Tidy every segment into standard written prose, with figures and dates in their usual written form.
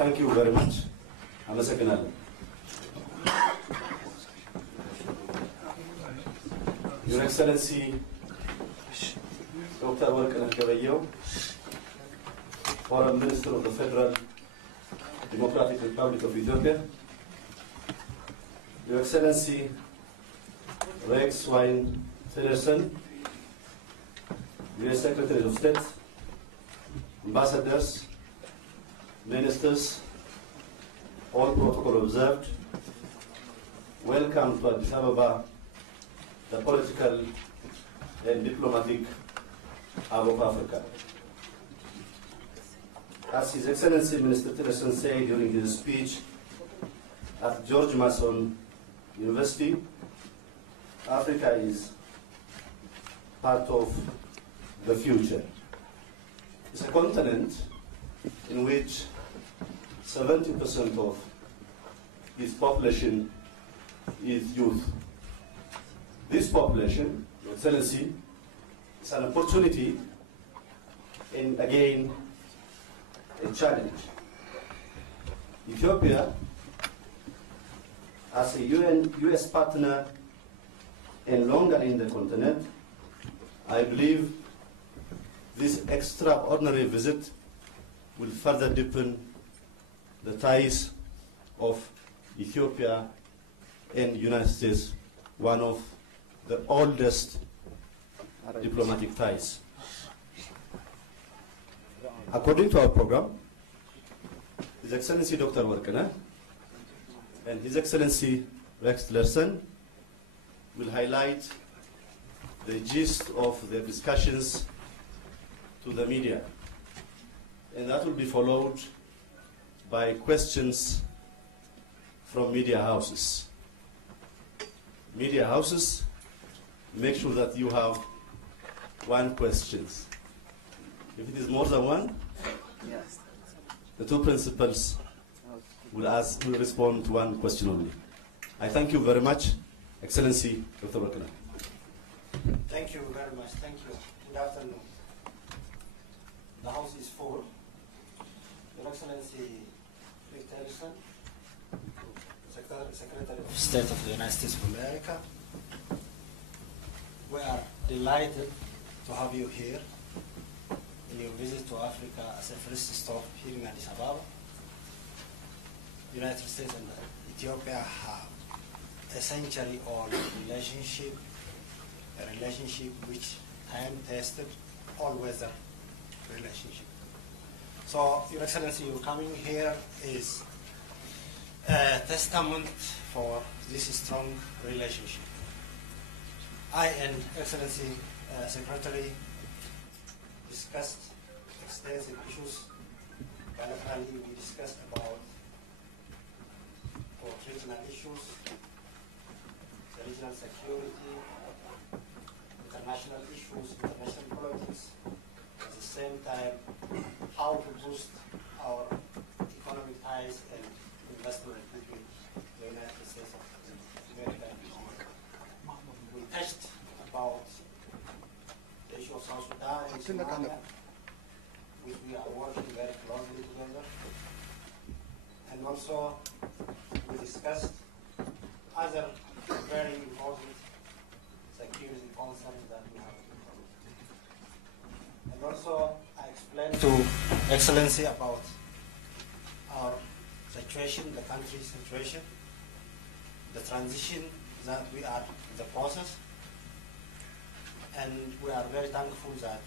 Thank you very much. አመሰግናለሁ። Your Excellency, Dr. Workana Kebayo, Foreign Minister of the Federal Democratic Republic of Ethiopia, Your Excellency, Rex Wine Tillerson, U.S. Secretary of State, Ambassadors, Ministers, all protocol observed. Welcome to Addis Ababa, the political and diplomatic hub of Africa. As His Excellency Minister Tillerson said during his speech at George Mason University, Africa is part of the future. It's a continent in which 70% of its population is youth. This population, Your Excellency, is an opportunity and again a challenge. Ethiopia, as a US partner and longer in the continent, I believe this extraordinary visit will further deepen the ties of Ethiopia and the United States, one of the oldest diplomatic ties. According to our program, His Excellency Dr. Workana and His Excellency Rex Tillerson will highlight the gist of their discussions to the media, and that will be followed by questions from media houses. Media houses, make sure that you have one question. If it is more than one, yes, the two principals will respond to one question only. I thank you very much, Excellency Dr. Workana. Thank you very much. Thank you. Good afternoon. The House is full. Your Excellency Tillerson, Secretary of State of the United States of America, we are delighted to have you here in your visit to Africa as a first stop here in Addis Ababa. United States and Ethiopia have a century-old relationship, a relationship which time-tested, all-weather relationship. So, Your Excellency, your coming here is a testament for this strong relationship. I and Excellency Secretary discussed extensive issues. Bilaterally, we discussed about regional issues, the regional security, international issues, international politics. At the same time, how to boost our economic ties and investment between the United States of America and Ethiopia. We touched about the issue of South Sudan and Somalia, which we are working very closely together. And also, we discussed other very important security concerns that we have. And also, I explained to Excellency about our situation, the country's situation, the transition that we are in the process, and we are very thankful that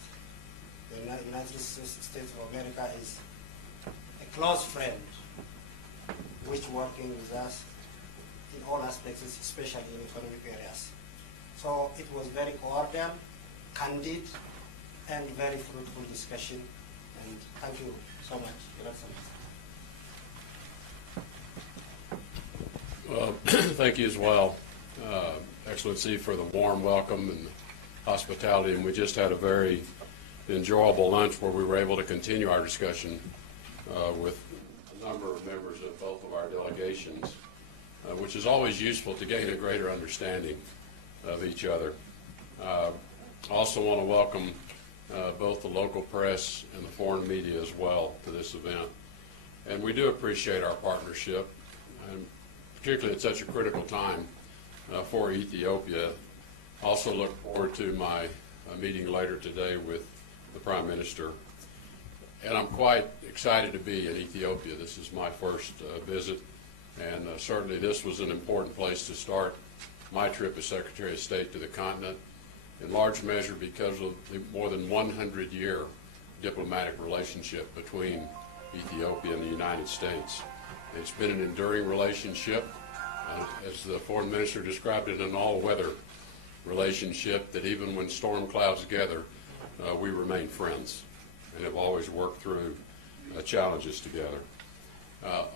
the United States of America is a close friend which working with us in all aspects, especially in economic areas. So it was very cordial, candid, and very fruitful discussion. And thank you so much, Your Excellency. Thank you as well, Excellency, for the warm welcome and hospitality. And we just had a very enjoyable lunch where we were able to continue our discussion with a number of members of both of our delegations, which is always useful to gain a greater understanding of each other. I also want to welcome both the local press and the foreign media as well to this event. And we do appreciate our partnership, and particularly at such a critical time for Ethiopia. Also look forward to my meeting later today with the Prime Minister. And I'm quite excited to be in Ethiopia. This is my first visit, and certainly this was an important place to start my trip as Secretary of State to the continent, in large measure because of the more than 100-year diplomatic relationship between Ethiopia and the United States. It's been an enduring relationship, as the Foreign Minister described it, an all-weather relationship that even when storm clouds gather, we remain friends and have always worked through challenges together.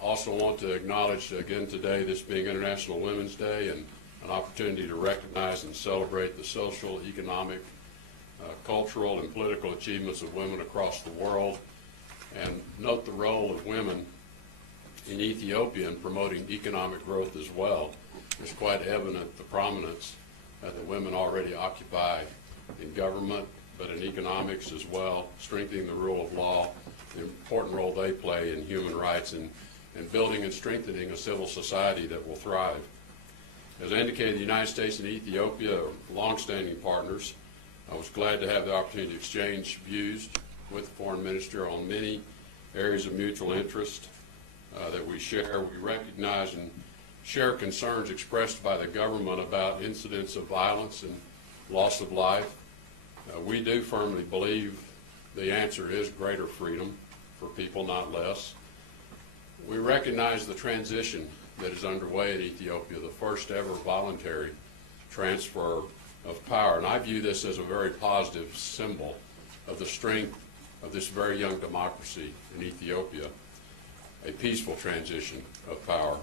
Also want to acknowledge again today, this being International Women's Day, and an opportunity to recognize and celebrate the social, economic, cultural, and political achievements of women across the world, and note the role of women in Ethiopia in promoting economic growth as well. It's quite evident the prominence that women already occupy in government, but in economics as well, strengthening the rule of law, the important role they play in human rights, and building and strengthening a civil society that will thrive. As I indicated, the United States and Ethiopia are longstanding partners. I was glad to have the opportunity to exchange views with the Foreign Minister on many areas of mutual interest that we share. We recognize and share concerns expressed by the government about incidents of violence and loss of life. We do firmly believe the answer is greater freedom for people, not less. We recognize the transition that is underway in Ethiopia, the first ever voluntary transfer of power. And I view this as a very positive symbol of the strength of this very young democracy in Ethiopia, a peaceful transition of power.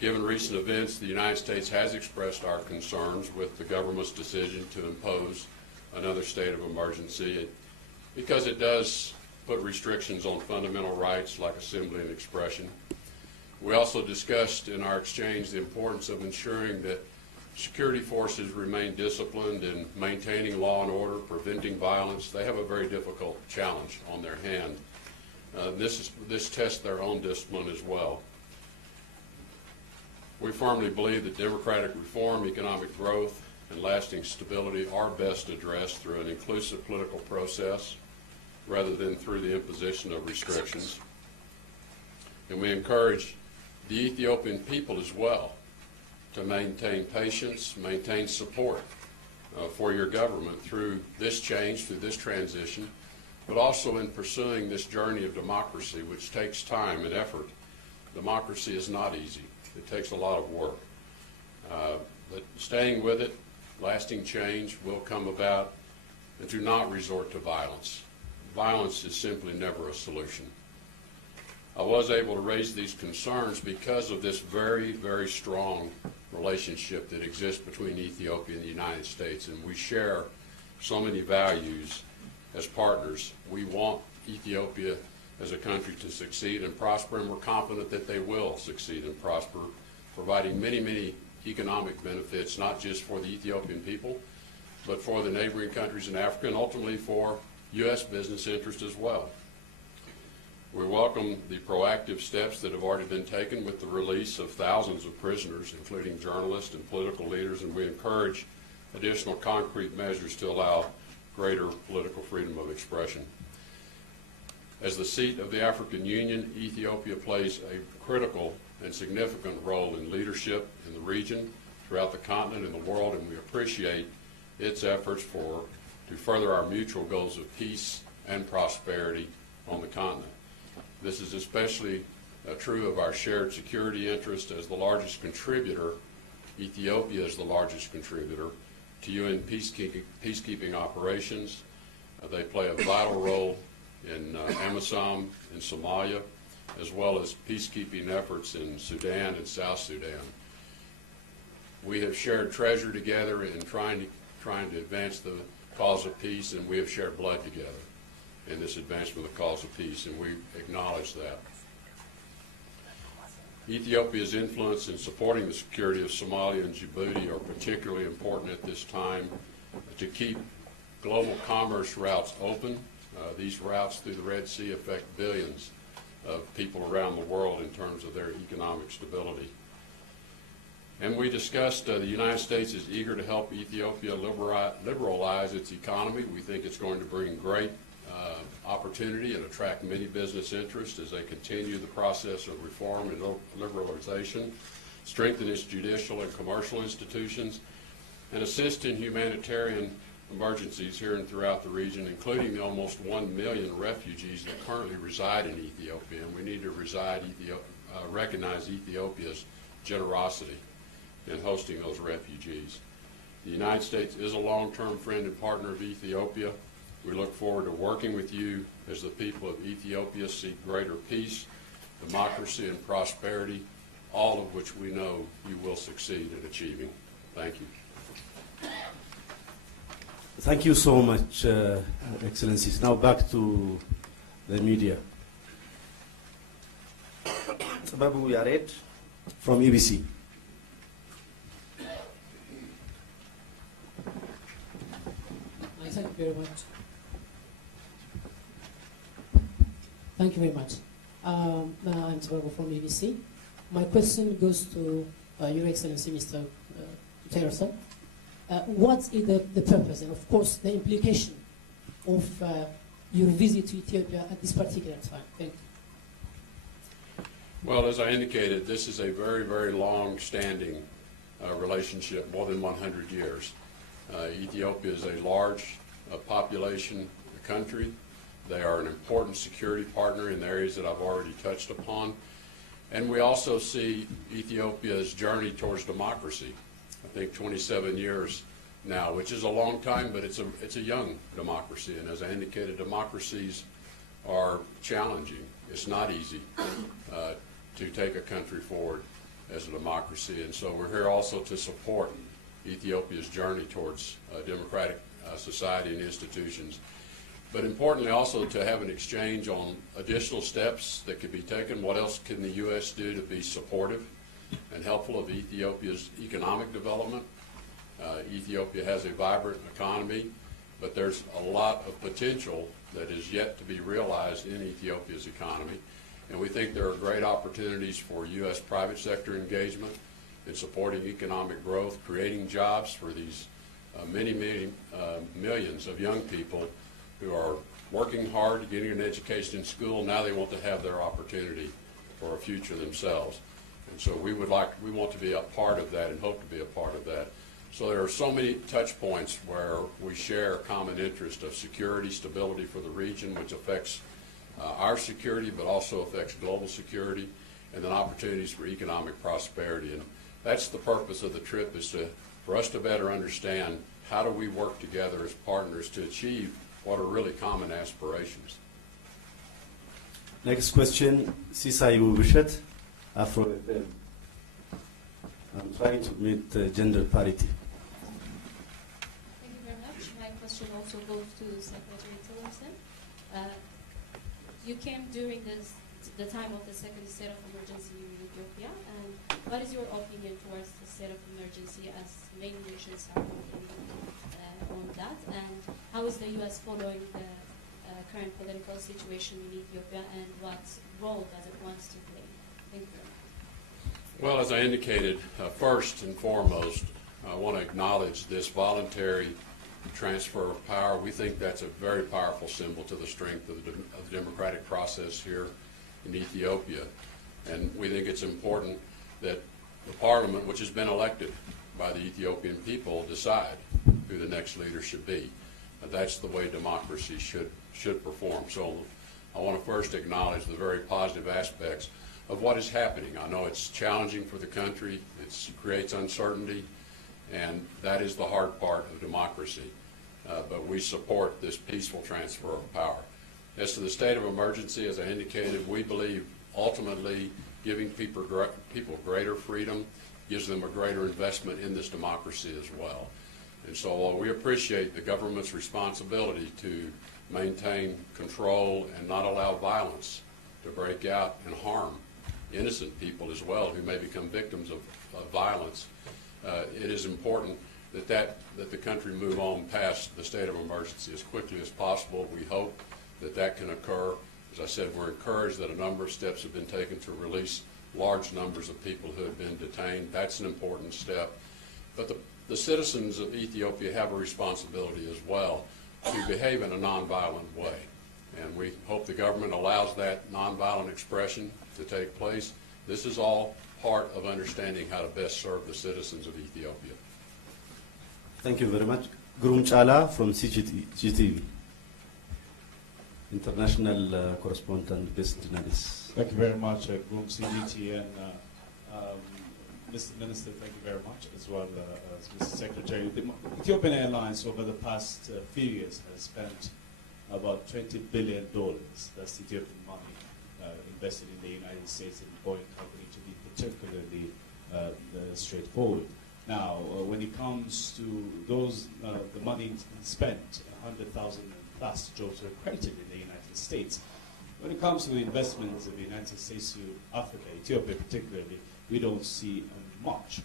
Given recent events, the United States has expressed our concerns with the government's decision to impose another state of emergency, because it does put restrictions on fundamental rights like assembly and expression. We also discussed in our exchange the importance of ensuring that security forces remain disciplined in maintaining law and order, preventing violence. They have a very difficult challenge on their hand. This tests their own discipline as well. We firmly believe that democratic reform, economic growth, and lasting stability are best addressed through an inclusive political process rather than through the imposition of restrictions. And we encourage the Ethiopian people as well to maintain patience, maintain support for your government through this change, through this transition, but also in pursuing this journey of democracy, which takes time and effort. Democracy is not easy. It takes a lot of work. But staying with it, lasting change will come about, and do not resort to violence. Violence is simply never a solution. I was able to raise these concerns because of this very, very strong relationship that exists between Ethiopia and the United States, and we share so many values as partners. We want Ethiopia as a country to succeed and prosper, and we're confident that they will succeed and prosper, providing many, many economic benefits, not just for the Ethiopian people, but for the neighboring countries in Africa, and ultimately for U.S. business interest as well. We welcome the proactive steps that have already been taken with the release of thousands of prisoners, including journalists and political leaders, and we encourage additional concrete measures to allow greater political freedom of expression. As the seat of the African Union, Ethiopia plays a critical and significant role in leadership in the region, throughout the continent and the world, and we appreciate its efforts to further our mutual goals of peace and prosperity on the continent. This is especially true of our shared security interest as the largest contributor. Ethiopia is the largest contributor to UN peacekeeping operations. They play a vital role in AMISOM in Somalia, as well as peacekeeping efforts in Sudan and South Sudan. We have shared treasure together in trying to advance the cause of peace, and we have shared blood together in this advancement of the cause of peace, and we acknowledge that. Ethiopia's influence in supporting the security of Somalia and Djibouti are particularly important at this time to keep global commerce routes open. These routes through the Red Sea affect billions of people around the world in terms of their economic stability. And we discussed the United States is eager to help Ethiopia liberalize its economy. We think it's going to bring great opportunity and attract many business interests as they continue the process of reform and liberalization, strengthen its judicial and commercial institutions, and assist in humanitarian emergencies here and throughout the region, including the almost 1 million refugees that currently reside in Ethiopia. And we need to recognize Ethiopia's generosity in hosting those refugees. The United States is a long-term friend and partner of Ethiopia. We look forward to working with you as the people of Ethiopia seek greater peace, democracy, and prosperity, all of which we know you will succeed in achieving. Thank you. Thank you so much, Excellencies. Now back to the media. Babu Yared From EBC. Thank you very much. Thank you very much. I'm Babu from EBC. My question goes to Your Excellency, Mr. Tillerson. What is the purpose and, of course, the implication of your visit to Ethiopia at this particular time? Thank you. Well, as I indicated, this is a very, very long-standing relationship, more than 100 years. Ethiopia is a large population country. They are an important security partner in the areas that I've already touched upon. And we also see Ethiopia's journey towards democracy. I think 27 years now, which is a long time, but it's a young democracy. And as I indicated, democracies are challenging. It's not easy to take a country forward as a democracy. And so we're here also to support Ethiopia's journey towards democratic society and institutions. But importantly also to have an exchange on additional steps that could be taken. What else can the U.S. do to be supportive and helpful of Ethiopia's economic development? Ethiopia has a vibrant economy, but there's a lot of potential that is yet to be realized in Ethiopia's economy. And we think there are great opportunities for U.S. private sector engagement in supporting economic growth, creating jobs for these many millions of young people who are working hard, getting an education in school. Now they want to have their opportunity for a future themselves. And so we want to be a part of that and hope to be a part of that. So there are so many touch points where we share a common interest of security, stability for the region, which affects our security, but also affects global security, and then opportunities for economic prosperity. And that's the purpose of the trip, is for us to better understand how do we work together as partners to achieve what are really common aspirations. Next question, Sisayu Bishet, Afro FM. I'm trying to meet gender parity. Thank you very much. My question also goes to Secretary Tillerson. You came during the time of the second state of emergency in Ethiopia, and what is your opinion towards the state of emergency as many nations are working on that, and how is the U.S. following the current political situation in Ethiopia, and what role does it want to play? Thank you. Well, as I indicated, first and foremost, I want to acknowledge this voluntary transfer of power. We think that's a very powerful symbol to the strength of the democratic process here in Ethiopia. And we think it's important that the parliament, which has been elected by the Ethiopian people, decide who the next leader should be. That's the way democracy should perform. So I want to first acknowledge the very positive aspects of what is happening. I know it's challenging for the country, it creates uncertainty, and that is the hard part of democracy. But we support this peaceful transfer of power. As to the state of emergency, as I indicated, we believe ultimately giving people greater freedom gives them a greater investment in this democracy as well. And so while we appreciate the government's responsibility to maintain control and not allow violence to break out and harm innocent people as well who may become victims of violence, it is important that the country move on past the state of emergency as quickly as possible. We hope that can occur As I said, we're encouraged that a number of steps have been taken to release large numbers of people who have been detained. That's an important step. But the citizens of Ethiopia have a responsibility as well to behave in a nonviolent way. And we hope the government allows that nonviolent expression to take place. This is all part of understanding how to best serve the citizens of Ethiopia. Thank you very much. Gurum Chala from CGTV, international correspondent based in Addis. Thank you very much, Gurum CGT, and Mr. Minister, thank you very much, as well as Mr. Secretary. The Ethiopian Airlines over the past few years has spent about $20 billion, that's Ethiopian money, invested in the United States and the Boeing company, to be particularly straightforward. Now, when it comes to those, the money spent, 100,000 plus jobs are created in the United States. When it comes to the investments of the United States to Africa, Ethiopia particularly, we don't see much.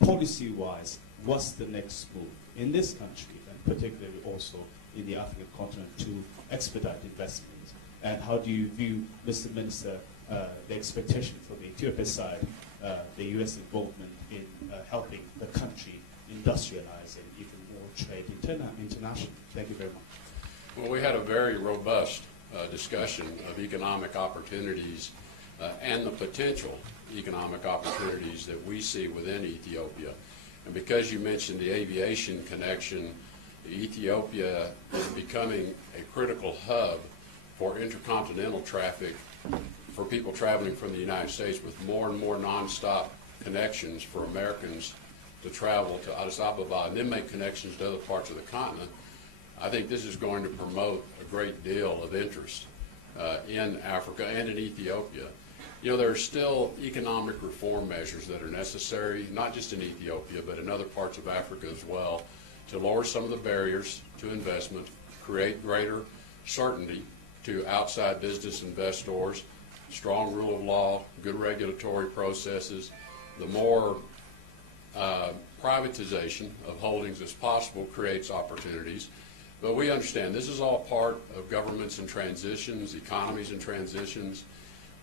Policy-wise, what's the next move in this country, and particularly also in the African continent, to expedite investments? And how do you view, Mr. Minister, the expectation from the Ethiopia side, the U.S. involvement in helping the country industrialize and even more trade internationally? Thank you very much. Well, we had a very robust discussion of economic opportunities and the potential economic opportunities that we see within Ethiopia. And because you mentioned the aviation connection, Ethiopia is becoming a critical hub for intercontinental traffic for people traveling from the United States, with more and more nonstop connections for Americans to travel to Addis Ababa and then make connections to other parts of the continent. I think this is going to promote a great deal of interest in Africa and in Ethiopia. You know, there are still economic reform measures that are necessary, not just in Ethiopia, but in other parts of Africa as well, to lower some of the barriers to investment, create greater certainty to outside business investors, strong rule of law, good regulatory processes. The more privatization of holdings as possible creates opportunities. But we understand this is all part of governments in transitions, economies in transitions.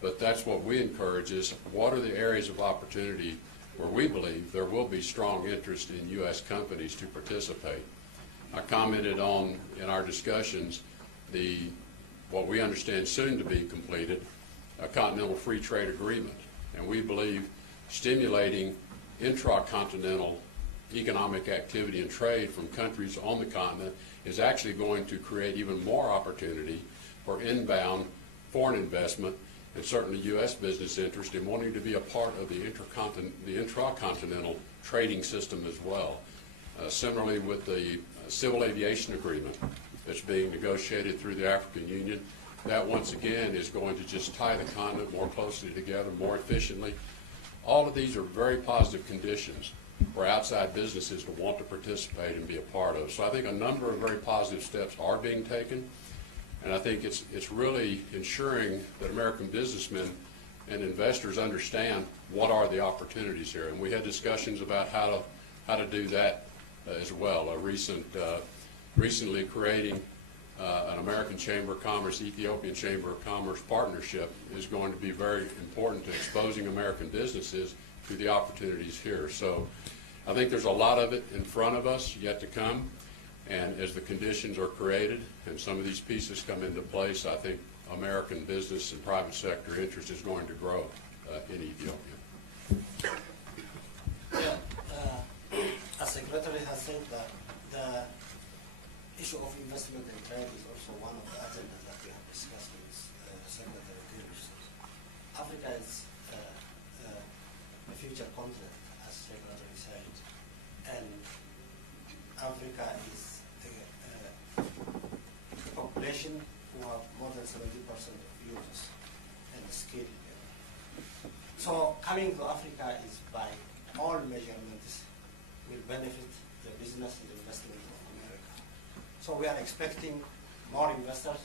But that's what we encourage, is what are the areas of opportunity where we believe there will be strong interest in U.S. companies to participate. I commented on, in our discussions, what we understand soon to be completed, a continental free trade agreement. And we believe stimulating intracontinental economic activity and trade from countries on the continent is actually going to create even more opportunity for inbound foreign investment, and certainly U.S. business interest in wanting to be a part of the intracontinental trading system as well. Similarly, with the civil aviation agreement that's being negotiated through the African Union, that once again is going to just tie the continent more closely together, more efficiently. All of these are very positive conditions for outside businesses to want to participate and be a part of. So I think a number of very positive steps are being taken. And I think it's really ensuring that American businessmen and investors understand what are the opportunities here. And we had discussions about how to do that as well. Recently creating an American Chamber of Commerce, Ethiopian Chamber of Commerce partnership is going to be very important to exposing American businesses to the opportunities here. So I think there's a lot of it in front of us yet to come. And as the conditions are created and some of these pieces come into place, I think American business and private sector interest is going to grow in Ethiopia. Yeah, as Secretary has said, that the issue of investment and trade is also one of the agendas that we have discussed with Secretary Tillerson. Africa is a future continent, as Secretary said, and Africa is a population who have more than 70% of youth and skilled. So coming to Africa is, by all measurements, will benefit the business and investment of America. So we are expecting more investors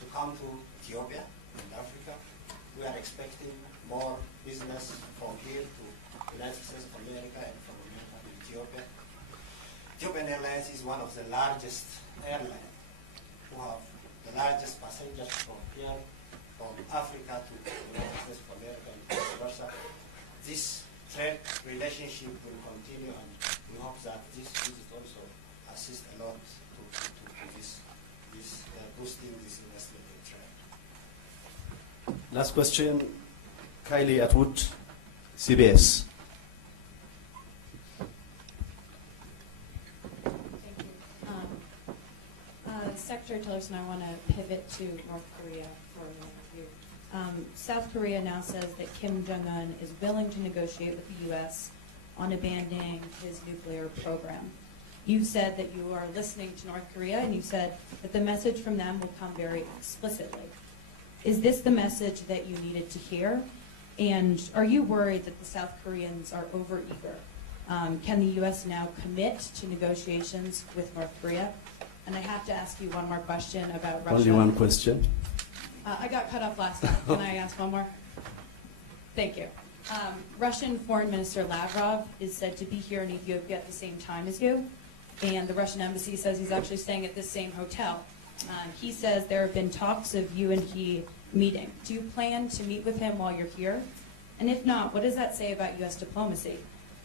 to come to Ethiopia and Africa. We are expecting more business from here to the United States of America and from America to Ethiopia. Ethiopian Airlines is one of the largest airlines who have the largest passengers from here, from Africa to the United States of America and vice versa. This trade relationship will continue, and we hope that this visit also assist a lot to this boosting this investment in trade. Last question, Kylie Atwood, CBS. Thank you. Secretary Tillerson, I want to pivot to North Korea for a moment here. South Korea now says that Kim Jong-un is willing to negotiate with the U.S. on abandoning his nuclear program. You said that you are listening to North Korea, and you said that the message from them will come very explicitly. Is this the message that you needed to hear? And are you worried that the South Koreans are overeager? Can the U.S. now commit to negotiations with North Korea? And I have to ask you one more question about Russia. Only one question. I got cut off last time. Can I ask one more? Thank you. Russian Foreign Minister Lavrov is said to be here in Ethiopia at the same time as you, and the Russian embassy says he's actually staying at this same hotel. He says there have been talks of you and he meeting. Do you plan to meet with him while you're here? And if not, what does that say about U.S. diplomacy?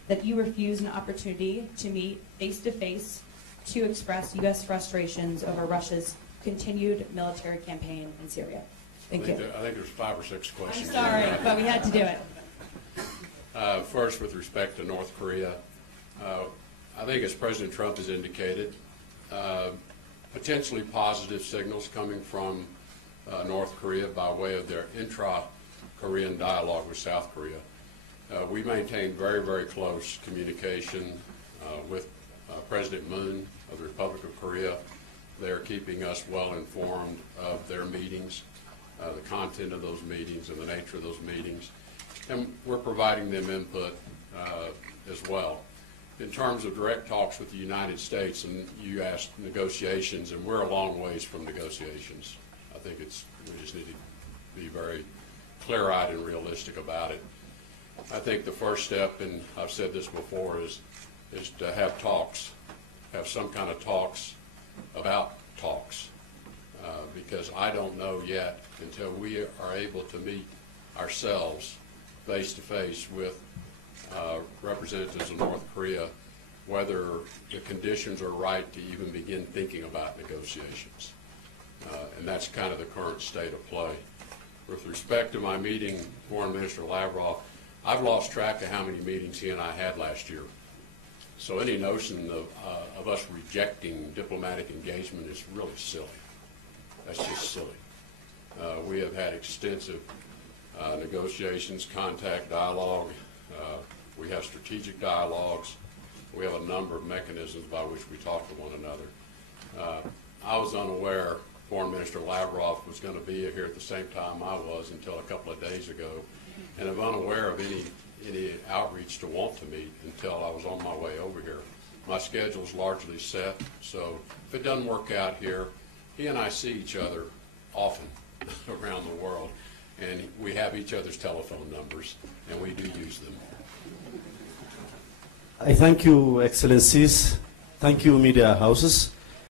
That you refuse an opportunity to meet face-to-face to express U.S. frustrations over Russia's continued military campaign in Syria? Thank you. I think there's 5 or 6 I'm questions. sorry, but we had to do it. First, with respect to North Korea, I think as President Trump has indicated, potentially positive signals coming from North Korea by way of their intra-Korean dialogue with South Korea. We maintain very, very close communication with President Moon of the Republic of Korea. They're keeping us well informed of their meetings, the content of those meetings and the nature of those meetings. And we're providing them input as well. In terms of direct talks with the United States, and you asked negotiations, and we're a long ways from negotiations. I think we just need to be very clear-eyed and realistic about it. I think the first step, and I've said this before, is to have talks, have some kind of talks about talks, because I don't know yet until we are able to meet ourselves face-to-face with representatives of North Korea, whether the conditions are right to even begin thinking about negotiations. And that's kind of the current state of play. With respect to my meeting, Foreign Minister Lavrov, I've lost track of how many meetings he and I had last year. So any notion of us rejecting diplomatic engagement is really silly. That's just silly. We have had extensive negotiations, contact, dialogue. We have strategic dialogues. We have a number of mechanisms by which we talk to one another. I was unaware Foreign Minister Lavrov was going to be here at the same time I was until a couple of days ago, and I'm unaware of any outreach to want to meet until I was on my way over here. My schedule is largely set, so if it doesn't work out here, he and I see each other often around the world, and we have each other's telephone numbers, and we do use them. I thank you, Excellencies. Thank you, media houses.